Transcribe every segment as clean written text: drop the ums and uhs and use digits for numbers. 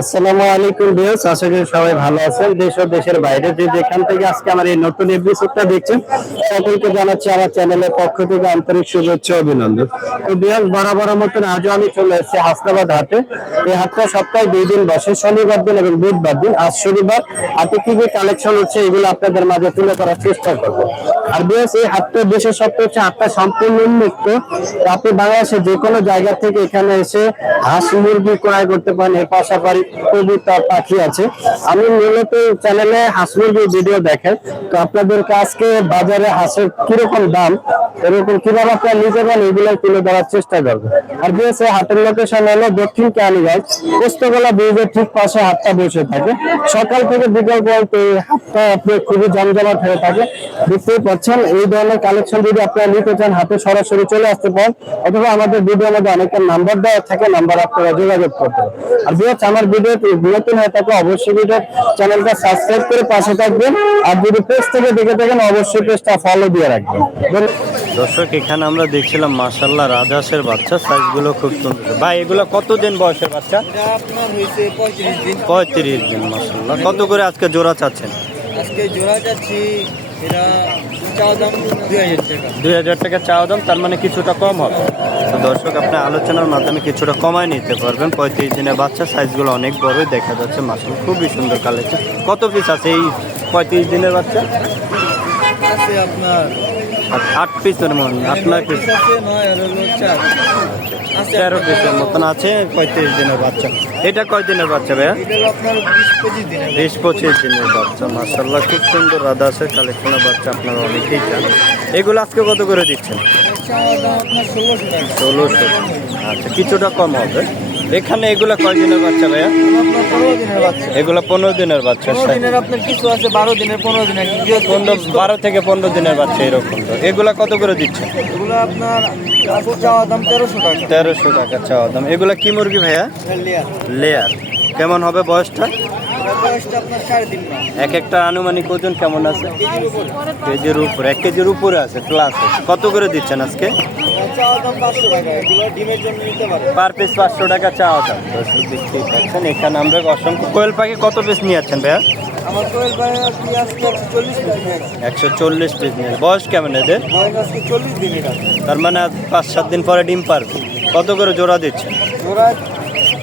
আসসালামু আলাইকুম ভিউয়ার্স, আশা করি সবাই ভালো আছেন। দেশ ও দেশের বাইরে যে যেখান থেকে আজকে আমার এই নতুন এপিসোডটা দেখছেন, সকলকে জানাচ্ছি আমার চ্যানেলের পক্ষ থেকে আন্তরিক শুভেচ্ছা ও অভিনন্দন। তো ভিউয়ার্স, বরাবর মতন আজও আমি চলে এসেছি হাসনাবাদ হাটে। এই হাটটা সপ্তাহে 2 দিন বসে, শনিবার দিন এবং বুধবার দিন। আজ শনিবার হাটে কি কি কালেকশন হচ্ছে এগুলো আপনাদের মাঝে তুলে ধরার চেষ্টা করবো। আর ভিউয়ার্স, এই হাটটার বিশেষত্ব হচ্ছে হাটটা সম্পূর্ণ উন্মুক্ত। আপনি বাংলাদেশের যে কোনো জায়গা থেকে এখানে এসে হাঁস মুরগি ক্রয় করতে পারেন। এর পাশাপাশি কবুতর পাখি আছে। আমি মূলত চ্যানেলে হাঁস মুরগির ভিডিও দেখেন, তো আপনাদের আজকে বাজারে হাঁসের কিরকম দাম, এরকম কিভাবে আপনারা নিতে পারেন এগুলো তুলে ধরার চেষ্টা করবো। আর বিশেষ হাটের লোকেশন হলো দক্ষিণ কেরানীগঞ্জ, পোস্তগোলা ব্রিজের ঠিক পাশে হাটটা বসে থাকে। সকাল থেকে বিকাল পর্যন্ত এই হাটটা আপনি খুবই জমজমাট হয়ে থাকে। দেখতেই পাচ্ছেন, এই ধরনের কালেকশন যদি আপনারা নিতে চান হাটে সরাসরি চলে আসতে পারেন, অথবা আমাদের ভিডিওর মধ্যে অনেকটা নাম্বার দেওয়া থাকে, নাম্বার আপনারা যোগাযোগ করতে পারেন। আর বিশেষ আমার ভিডিও নতুন হয়ে থাকে অবশ্যই ভিডিও চ্যানেলটা সাবস্ক্রাইব করে পাশে থাকবেন। আর যদি পেজ থেকে দেখে থাকেন অবশ্যই পেজটা ফলো দিয়ে রাখবেন। দর্শক, এখানে আমরা দেখছিলাম মাশাআল্লাহ রাজহাঁসের বাচ্চা, সাইজগুলো খুব সুন্দর। ভাই, এগুলো কতদিন বয়সের বাচ্চা? আপনার হয়েছে 35 দিন। 35 দিন। মাশাআল্লাহ, কত করে আজকে জোড়া চাচ্ছেন? আজকে জোড়া যাচ্ছি, এটা চাওয়া দাম 2000 টাকা। 2000 টাকা চাওয়া দাম, তার মানে কিছুটা কম হবে। তো দর্শক, আপনি আলোচনার মাধ্যমে কিছুটা কমায় নিতে পারবেন। 35 দিনের বাচ্চা, সাইজগুলো অনেক বড়ই দেখা যাচ্ছে। মাশাআল্লাহ, খুবই সুন্দর কালেকশন। কত পিস আছে এই 35 দিনের বাচ্চা? আছে আপনার 8 পিসের মতন। আপনার পিস আছে 9 আর হলো 4 আছে। 13 পিসের মতন আছে 35 দিনের বাচ্চা। এটা কয় দিনের বাচ্চা ভাইয়া? এটা হলো আপনার 20-25 দিনের। 20-25 দিনের বাচ্চা। মাশাআল্লাহ, খুব সুন্দর রাজহাঁসের কালেকশনের বাচ্চা, আপনারা অনেকেই চান। এগুলো আজকে কত করে দিচ্ছেন? চাওয়া দাম আপনার 1600 টাকা। 1600। আচ্ছা, কিছুটা কম হবে। এখানে এগুলো কয় দিনের বাচ্চা ভাইয়া? আপনার 15 দিনের বাচ্চা। এগুলো 15 দিনের বাচ্চা। 15 দিনের আপনার কিছু আছে 12 দিনের, 15 দিনের। 12 থেকে 15 দিনের বাচ্চা এরকম। তো এগুলা কত করে দিচ্ছেন? এগুলো আপনার আজকে চাওয়া দাম 1300 টাকা। 1300 টাকা চাওয়া দাম। এগুলা কি মুরগি ভাইয়া? লেয়ার। লেয়ার। কেমন হবে বয়সটা? এটা বয়সটা আপনার 3.5 মাস। এক একটা আনুমানিক ওজন কেমন আছে? কেজির উপরে। কেজির উপরে, 1 কেজির উপরে আছে, প্লাস আছে। কত করে দিচ্ছেন আজকে? চাওয়া দাম 500 টাকা। এগুলো ডিমের জন্য নিতে পারে। পার পিস 500 টাকা চাওয়া দাম। দর্শক, দেখতেই পাচ্ছেন এখানে আমরা অসংখ্য কোয়েল পাখি কত পিস নিয়ে যাচ্ছেন ভাইয়া? আমার কোয়েল ভাই আজকে 140 পিস নিয়ে আসছে। 140 পিস নিয়ে। বয়স কেমন এদের? বয়স আজকে 40 দিন। এটা তার মানে 5-7 দিন পরে ডিম পারবে। কত করে জোড়া দিচ্ছেন? জোড়া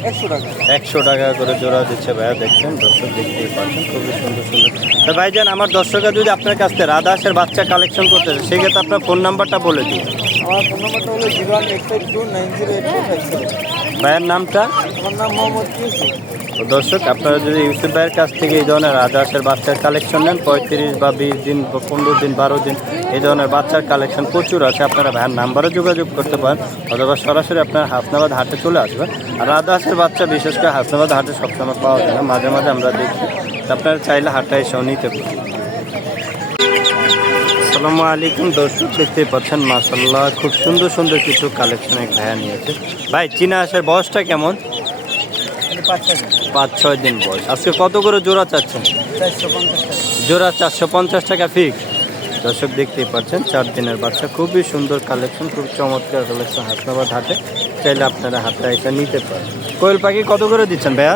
100 টাকা। 100 টাকা করে জোড়া দিচ্ছে ভাইয়া। দেখছেন দর্শক, দেখতেই পাচ্ছেন খুবই সুন্দর সুন্দর। তো ভাইজান, আমার দর্শকরা যদি আপনার কাছ থেকে রাজহাঁসের বাচ্চা কালেকশন করতে চায়, সেক্ষেত্রে আপনার ফোন নাম্বারটা বলে দিন। আমার ফোন নাম্বারটা হলো 01852908457। ভাইয়ের নামটা? আমার নাম মোহাম্মদ ইউসুফ। তো দর্শক, আপনারা যদি ইউসুফ ভাইয়ের কাছ থেকে এই ধরনের রাজহাঁসের বাচ্চার কালেকশন নেন, 35 বা 20 দিন বা 15 দিন 12 দিন এই ধরনের বাচ্চার কালেকশন প্রচুর আছে। আপনারা ভাইয়ের নাম্বারও যোগাযোগ করতে পারেন, অথবা সরাসরি আপনার হাসনাবাদ হাটে চলে আসবেন। আর রাজহাঁসের বাচ্চা বিশেষ করে হাসনাবাদ হাটে সবসময় পাওয়া যায় না, মাঝে মাঝে আমরা দেখি। আপনারা চাইলে হাটটা এসেও নিতে পারেন। আসসালামু আলাইকুম দর্শক, দেখতেই পাচ্ছেন মাশাআল্লাহ খুব সুন্দর সুন্দর কিছু কালেকশন এক ভাইয়া নিয়েছে। ভাই, চীনা হাঁসের বয়সটা কেমন? 5-6 দিন বয়স। আজকে কত করে জোড়া চাচ্ছেন? 450 টাকা। জোড়া 450 টাকা ফিক্স। দর্শক, দেখতেই পাচ্ছেন 4 দিনের বাচ্চা, খুবই সুন্দর কালেকশন, খুব চমৎকার কালেকশন হাসনাবাদ হাটে। চাইলে আপনারা হাটটা এসে নিতে পারেন। কোয়েল পাখি কত করে দিচ্ছেন ভাইয়া?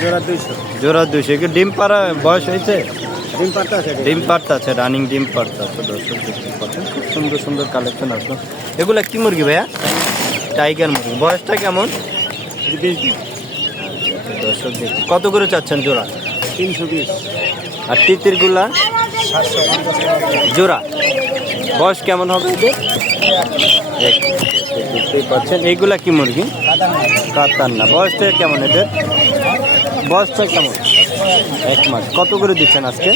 জোড়া 200। জোড়া 200। কি ডিম পাড়া বয়স হয়েছে? ডিম পাড়তে আছে। ডিম পাড়তে আছে, রানিং ডিম পাড়তে আছে। দর্শক, দেখতে পাচ্ছেন খুব সুন্দর সুন্দর কালেকশন আসলো। এগুলা কি মুরগি ভাইয়া? টাইগার মুরগি। বয়সটা কেমন? 20 দিন। দর্শক, দেখি কত করে চাচ্ছেন জোড়া? 320। আর তিতিরগুলা 750 টাকা জোড়া। বয়স কেমন হবে এদের? দেখতেই পাচ্ছেন এইগুলা কি মুরগি? কাতার না। বয়সটা কেমন এদের? বয়সটা কেমন? 1 মাস। কত করে দিচ্ছেন আজকে?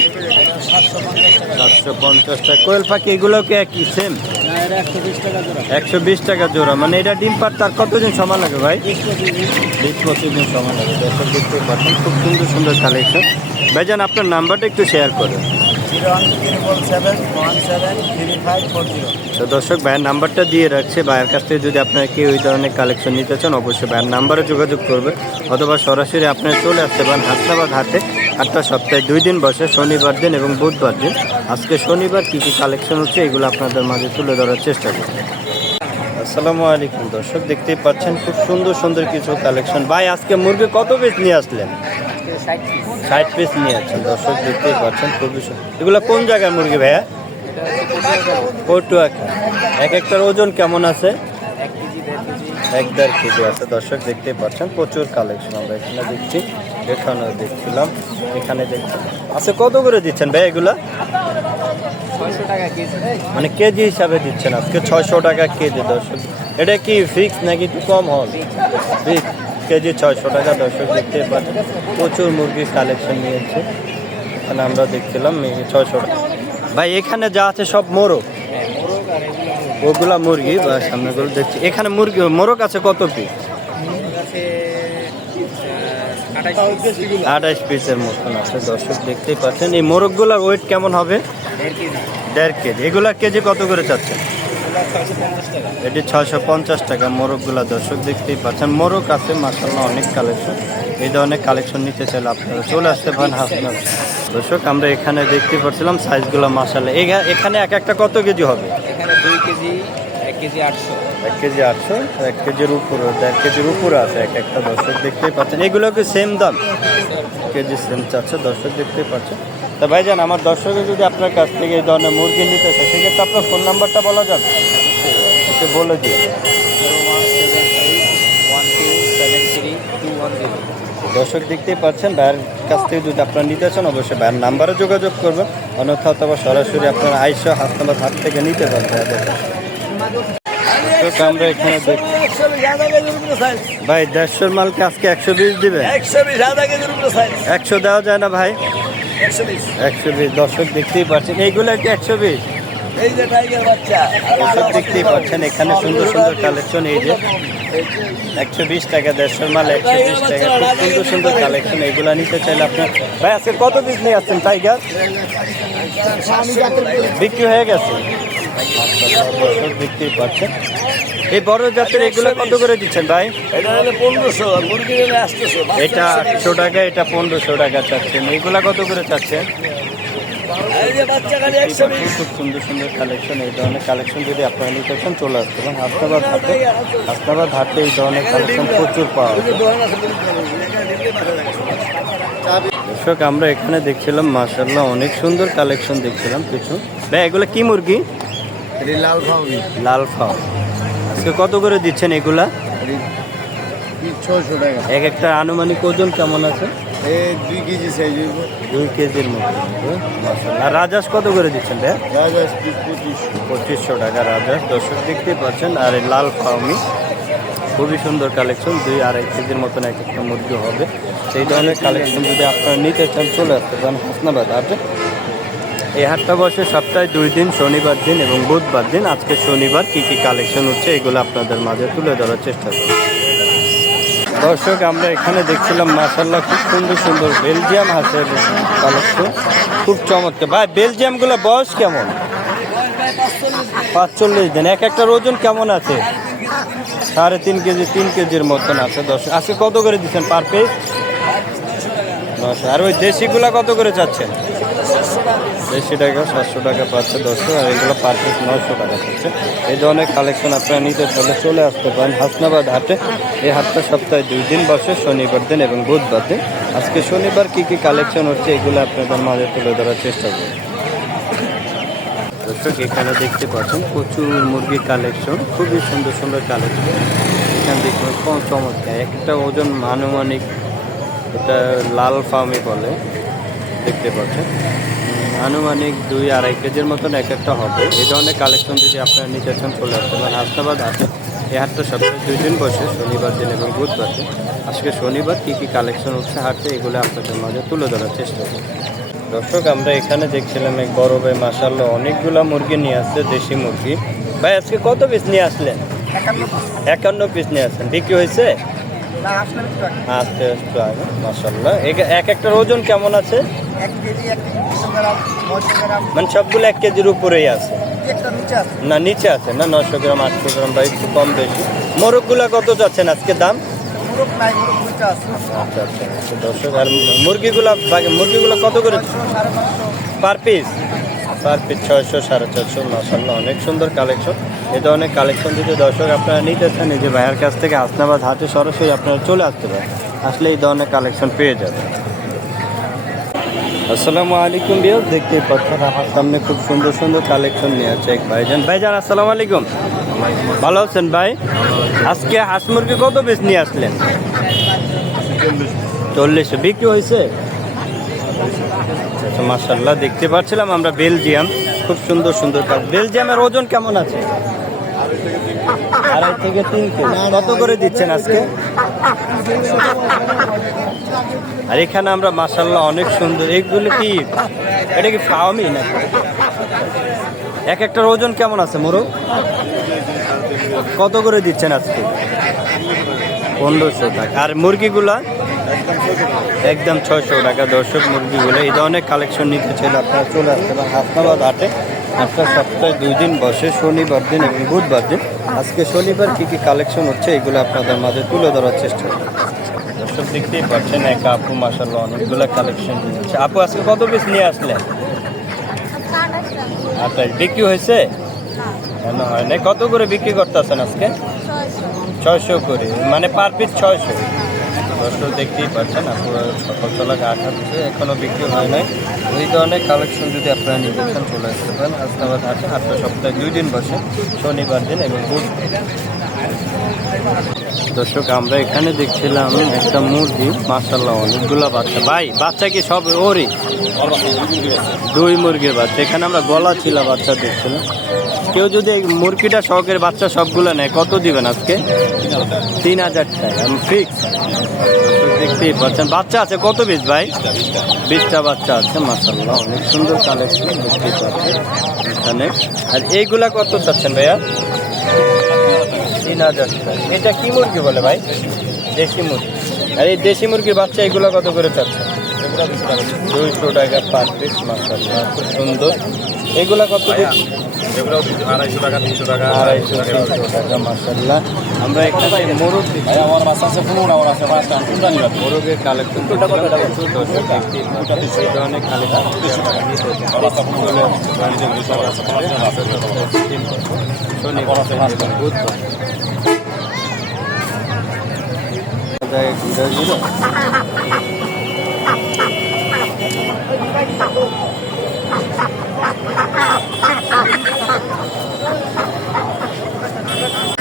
750 টাকা। কোয়েল পাখি এগুলোও কি একই সেম? 120 টাকা জোড়া। মানে এটা ডিম পাড়তে আর কতদিন সময় লাগে ভাই? 20-25 দিন সময় লাগে। দর্শক, দেখতে পাচ্ছেন খুব সুন্দর সুন্দর কালেকশন। ভাইজান, আপনার নাম্বারটা একটু শেয়ার করেন। 013773540। তো দর্শক, ভাইয়ের নাম্বারটা দিয়ে রাখছে। ভাইয়ের কাছ থেকে যদি আপনারা কেউ ওই ধরনের কালেকশন নিতে চান, অবশ্যই ভাইয়ের নাম্বারে যোগাযোগ করবে, অথবা সরাসরি আপনারা চলে আসতে পারেন হাসনাবাদ হাটে। হাটটা সপ্তাহে 2 দিন বসে, শনিবার দিন এবং বুধবার দিন। আজকে শনিবার কী কী কালেকশন হচ্ছে এগুলো আপনাদের মাঝে তুলে ধরার চেষ্টা করব। আসসালামু আলাইকুম দর্শক, দেখতেই পাচ্ছেন খুব সুন্দর সুন্দর কিছু কালেকশন। ভাই আজকে মুরগি কত পিস নিয়ে আসলেন? 60 পিস নিয়ে আসছেন দর্শক, দেখতেই পাচ্ছেন খুবই সুন্দর। এগুলো কোন জায়গার মুরগি ভাইয়া? পটুয়াখা। এক একটার ওজন কেমন আছে? 1-1.5 কেজি আছে দর্শক, দেখতেই পাচ্ছেন প্রচুর কালেকশন। আমরা এখানে দেখছি, এখানে দেখছিলাম, এখানে দেখছি। আচ্ছা কত করে দিচ্ছেন ভাই এগুলা? 600 টাকা কেজি। মানে কেজি হিসাবে দিচ্ছেন আজকে 600 টাকা কেজি দর্শক। এটা কি ফিক্স নাকি একটু কম হবে? ফিক্স কেজি 600 টাকা দর্শক, দেখতে পাচ্ছেন প্রচুর মুরগির কালেকশন নিয়েছে। এখানে আমরা দেখছিলাম 600 টাকা। ভাই এখানে যা আছে সব মোরগ? ওগুলা মুরগি বা সামনেগুলো দেখছি। এখানে মুরগি মোরগ আছে কত পিস? 28 পিসের মতন আছে দর্শক, দেখতেই পাচ্ছেন। এই মোরগগুলার ওয়েট কেমন হবে? 1.5 কেজি। এগুলা কেজি কত করে চাচ্ছেন? এটি 650 টাকা মোরগগুলা দর্শক, দেখতেই পাচ্ছেন। মোরগ আছে মাশাআল্লাহ, অনেক কালেকশন। এই ধরনের কালেকশন নিতে চাইলে আপনারা চলে আসতে পারেন হাসনাবাদ দর্শক। আমরা এখানে দেখতে পাচ্ছিলাম সাইজগুলো মাশাআল্লাহ। এখানে এক একটা কত কেজি হবে? এখানে 2 কেজি, 1 কেজি 800। 1 কেজি 800, 1 কেজির উপরে, 1.5 কেজির উপরে আছে এক একটা দর্শক, দেখতেই পাচ্ছেন। এগুলো কি সেম দাম? কেজি সেম চাচ্ছে দর্শক, দেখতেই পাচ্ছেন। তা ভাইজান, আমার দর্শকে যদি আপনার কাছ থেকে এই ধরনের মুরগি নিতে চায় সেক্ষেত্রে আপনার ফোন নাম্বারটা বলা যাবে? ওকে বলে দিই। 01731273210। দর্শক দেখতেই পাচ্ছেন, ভাইয়ের কাছ থেকে যদি আপনারা নিতে চান অবশ্যই ভাইয়ের নাম্বারে যোগাযোগ করবেন, অন্যথা অথবা সরাসরি আপনারা আইসা হাসনাবাদ হাট থেকে নিতে পারেন ভাইয়াদের। আমরা এখানে দেখি ভাই 150 মালকে আজকে 120 দিবেন? 100 দেওয়া যায় না ভাই? 120 দর্শক, দেখতেই পাচ্ছেন এইগুলো কি 120? দর্শক দেখতেই পাচ্ছেন এখানে সুন্দর সুন্দর কালেকশন। এই যে 120 টাকা 150 মাল, 120 টাকা, খুব সুন্দর সুন্দর কালেকশন। এইগুলা নিতে চাইলে আপনার ভাই আজকে কত পিস নিয়ে আসছেন টাইগার? বিক্রি হয়ে গেছে দর্শক, দেখতেই পাচ্ছেন। এই বড় জাতের এগুলো কত করে দিচ্ছেন ভাই? এটা হলে 1500, মুরগি হলে 800। এটা 800 টাকা, এটা 1500 টাকা চাচ্ছেন। এইগুলা কত করে চাচ্ছেন? এই যে বাচ্চা খালি 120। খুব সুন্দর সুন্দর কালেকশন। এই ধরনের কালেকশন যদি আপনারা নিতে চান চলে আসতে পারেন হাসনাবাদ হাটে। হাসনাবাদ হাটে এই ধরনের কালেকশন প্রচুর পাওয়া যায় দর্শক। আমরা এখানে দেখছিলাম মাশাআল্লাহ অনেক সুন্দর কালেকশন দেখছিলাম কিছু। ভাই এগুলো কি মুরগি? লাল ফাউনি। লাল ফাও। আজকে কত করে দিচ্ছেন এগুলা? 600 টাকা। এক একটা আনুমানিক ওজন কেমন আছে? এই 2 কেজি সাইজ হইব। 2 কেজির মতো মাশাআল্লাহ। আর রাজাস কত করে দিচ্ছেন ভাই? রাজাস 2500 টাকা রাজাস দর্শক, দেখতে পাচ্ছেন। আর এই লাল ফার্মি খুবই সুন্দর কালেকশন, 2-2.5 কেজির মতন এক একটা মুরগি হবে। সেই ধরনের কালেকশন যদি আপনারা নিতে চান চলে আসতে পারেন হাসনাবাদ হাটে। এই হাটটা বসে সপ্তাহে 2 দিন, শনিবার দিন এবং বুধবার দিন। আজকে শনিবার কি কি কালেকশন হচ্ছে এগুলো আপনাদের মাঝে তুলে ধরার চেষ্টা করি দর্শক। আমরা এখানে দেখছিলাম মাশাআল্লাহ খুব সুন্দর সুন্দর বেলজিয়াম হাঁসের কালেকশন, খুব চমৎকার। ভাই বেলজিয়ামগুলো বয়স কেমন? 45 দিন। এক একটার ওজন কেমন আছে? 3.5 কেজি, 3 কেজির মতন আছে দর্শক। আজকে কত করে দিচ্ছেন পার পিস? 900। আর ওই দেশিগুলা কত করে চাচ্ছেন? দেশি টাকা 700 টাকা পাচ্ছে দর্শক, আর এগুলো পার পিস 900 টাকা পাচ্ছে। এই ধরনের কালেকশন আপনারা নিতে চাইলে চলে আসতে পারেন হাসনাবাদ হাটে। এই হাটটা সপ্তাহে 2 দিন বসে, শনিবার দিন এবং বুধবার দিন। আজকে শনিবার কি কি কালেকশন হচ্ছে এগুলো আপনাদের মাঝে তুলে ধরার চেষ্টা করব দর্শক। এখানে দেখতে পাচ্ছেন প্রচুর মুরগির কালেকশন, খুবই সুন্দর সুন্দর কালেকশন। এখানে দেখবেন কোন চমৎকার, একটা ওজন আনুমানিক, এটা লাল ফার্মি বলে, দেখতে পাচ্ছেন আনুমানিক 2-2.5 কেজির মতন এক একটা হবে। এই ধরনের কালেকশন যদি আপনারা নিতে চান চলে আসতে পারেন হাসনাবাদ হাটে। এই হাটটা সপ্তাহে 2 দিন বসে, শনিবার দিন এবং বুধবার দিন। আজকে শনিবার কী কী কালেকশন হচ্ছে হাটে এগুলো আপনাদের মাঝে তুলে ধরার চেষ্টা করি দর্শক। আমরা এখানে দেখছিলাম এক বড় ভাই মাশাআল্লাহ অনেকগুলা মুরগি নিয়ে আসছে, দেশি মুরগি। ভাই আজকে কত পিস নিয়ে আসলেন? 51 পিস নিয়ে আসলেন। বিক্রি হয়েছে? আস্তে আস্তে আগে মাশাআল্লাহ। এক একটার ওজন কেমন আছে? 1 কেজি, 1 কেজি 200 গ্রাম, 900 গ্রাম। মানে সবগুলো 1 কেজির উপরেই আছে? একটা নিচে আছে। না নিচে আছে না, 900 গ্রাম 800 গ্রাম বা একটু কম বেশি। মোরগগুলা কত যাচ্ছেন আজকে দাম? মুরগ নাই, মুরগ নিচে আছে। আচ্ছা আচ্ছা দর্শক। আর মুরগিগুলা কত করে 500, 550। Per piece? পার পিস 600, 450 মাশাআল্লাহ অনেক সুন্দর কালেকশন। এই ধরনের কালেকশন যদি দর্শক আপনারা নিতে চান এই যে ভাইয়ের কাছ থেকে হাসনাবাদ হাটে সরাসরি আপনারা চলে আসতে পারেন, আসলে এই ধরনের কালেকশন পেয়ে যাবেন। আসসালামু আলাইকুম বিয়ার, দেখতেই পাচ্ছেন আমার সামনে খুব সুন্দর সুন্দর কালেকশন নিয়ে আছে এক ভাইজান। ভাইজান আসসালামু আলাইকুম, ভালো আছেন ভাই? আজকে হাঁস মুরগি কত পিস নিয়ে আসলেন? 40 বিক্রি হয়েছে? আচ্ছা মাশাআল্লাহ, দেখতে পাচ্ছিলাম আমরা বেলজিয়াম, খুব সুন্দর সুন্দর কাজ। বেলজিয়ামের ওজন কেমন আছে? 2.5 থেকে 3 কেজি। কত করে দিচ্ছেন আজকে? আর এখানে আমরা মাশাআল্লাহ অনেক সুন্দর, এগুলো কি, এটা কি ফার্মি না? এক একটার ওজন কেমন আছে মোরগ? কত করে দিচ্ছেন আজকে? 1500 টাকা। আর মুরগিগুলা? একদম 600 টাকা। দর্শক মুরগিগুলো এই ধরনের কালেকশন নিতে চাইলে আপনারা চলে আসতে পারেন হাসনাবাদ হাটে। আপনার সপ্তাহে 2 দিন বসে, শনিবার দিন এবং বুধবার দিন। আজকে শনিবার কী কী কালেকশন হচ্ছে এগুলো আপনাদের মাঝে তুলে ধরার চেষ্টা করব। দর্শক দেখতেই পাচ্ছেন এক আপু মাশাআল্লাহ অনেকগুলো কালেকশন দিচ্ছে। আপু আজকে কত পিস নিয়ে আসলেন? 28। বিক্রি হয়েছে? কেন হয় না? কত করে বিক্রি করতেছেন আজকে? 600 করে, মানে পার পিস 600। দর্শক দেখতেই পাচ্ছেন আপনারা সকাল চলা গা খাচ্ছে, এখনও বিক্রি হয় নাই। ওই ধরনের কালেকশন যদি আপনারা নিতে চান চলে আসতে পারেন হাসনাবাদ হাটে। আপনার সপ্তাহে 2 দিন বসে, শনিবার দিন এবং বুধবার। দর্শক আমরা এখানে দেখছিলাম একটা মুরগি, মাশাআল্লাহ অনেকগুলো বাচ্চা। ভাই বাচ্চা কি সব ওরই? 2 মুরগির বাচ্চা। এখানে আমরা গলা ছিল বাচ্চা দেখছিলাম। কেউ যদি এই মুরগিটা শখের বাচ্চা সবগুলো নেয় কত দিবেন আজকে? 3000 টাকা ফিক্স। দেখতেই পাচ্ছেন বাচ্চা আছে কত পিস ভাই? 20টা বাচ্চা আছে মাশাআল্লাহ, অনেক সুন্দর কালেকশন দেখতেই পাচ্ছেন এখানে। আর এইগুলা কত চাচ্ছেন ভাইয়া? 3000 টাকা। এটা কি মুরগি বলে ভাই? দেশি মুরগি। আর এই দেশি মুরগির বাচ্চা এগুলো কত করে চাচ্ছেন? 200 টাকা পার পিস মাশাআল্লাহ, খুব সুন্দর। এগুলা কত? 250 টাকা, 300 টাকা, 250-300 টাকা মাশাআল্লাহ। আমরা এখানে মোরগ আমার মাছ আছে, কোনো আমার আছে 5টা, কোনটা নিবেন? মোরগের কালেকশন এই ধরনের কালেকশন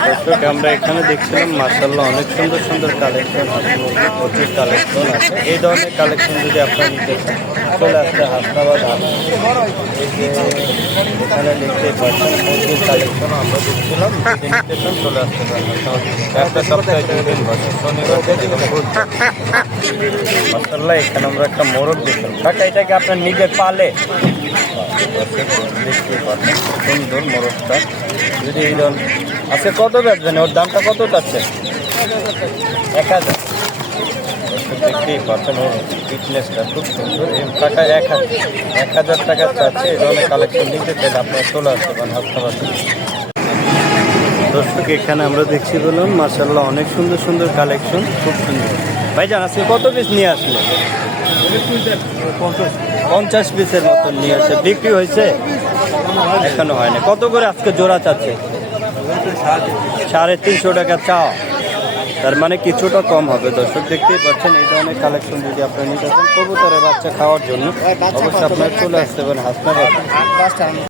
দর্শক আমরা এখানে দেখছিলাম মাশাআল্লাহ অনেক সুন্দর সুন্দর কালেকশন আছে, প্রচুর কালেকশন আছে। এই ধরনের কালেকশন যদি আপনারা নিতে চান চলে আসতে হাসনাবাদ হাট। এখানে দেখতে পাচ্ছেন প্রচুর কালেকশন আমরা দেখছিলাম, যদি নিতে চান চলে আসতে পারেন। একটা সপ্তাহে 2 দিন বসে, শনিবার দিন এবং বুধবার। মাশাআল্লাহ এখানে আমরা একটা মোরগ দেখলাম। কাকা এটা কি আপনার নিজের পালে? দেখতে পাচ্ছেন সুন্দর মোরগটা। যদি এই ধরনের আজকে কত বেচবেন? ওর দামটা কত চাচ্ছে? 1000। দেখতেই পাচ্ছেন ওর ফিটনেসটা খুব সুন্দর। এই টাকা 1000 টাকা চাচ্ছে। এই ধরনের কালেকশন নিতে চাইলে আপনারা চলে আসতে পারেন হাসনাবাদ। দর্শক এখানে আমরা দেখছি বললাম মাশাআল্লাহ অনেক সুন্দর সুন্দর কালেকশন, খুব সুন্দর। ভাইজান আজকে কত পিস নিয়ে আসলে? 50 পিসের মতন নিয়ে আসে। বিক্রি হয়েছে? এখনো হয়নি। কত করে আজকে জোড়া চাচ্ছে? 350 টাকা চাও, তার মানে কিছুটা কম হবে। দর্শক দেখতেই পাচ্ছেন এই ধরনের কালেকশন যদি আপনারা নিতে চান কবুতরের বাচ্চা খাওয়ার জন্য অবশ্যই আপনারা চলে আসতে পারেন হাসনাবাদ।